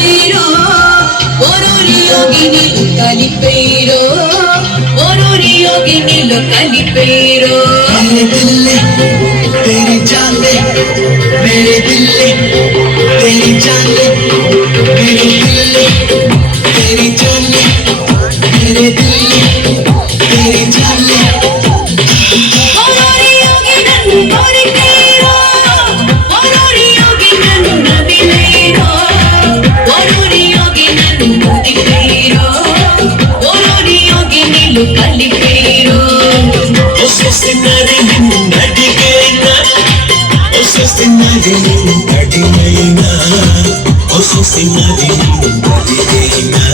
కలిపేరో ఓరోరి యోగినిలు కలిపేరో ఓరోరి యోగినిలు కలిపేరో मेरे दिल्ली तेरी जान ले मेरे दिल्ली तेरी जान ले मेरे दिल्ली तेरी जान ले मेरे दिल्ली तेरी जान ले ఓరోరి యోగినను కోరికేరో ఓరోరి యోగినను నవిలేరో ఓరోరి యోగినను కోరికేరో ఓరోరి యోగినిలు కలిపేరో ఒసొసినది నడిగేనా ఒసొసినది నడిగేనా ఒసొసినది నడిగేనా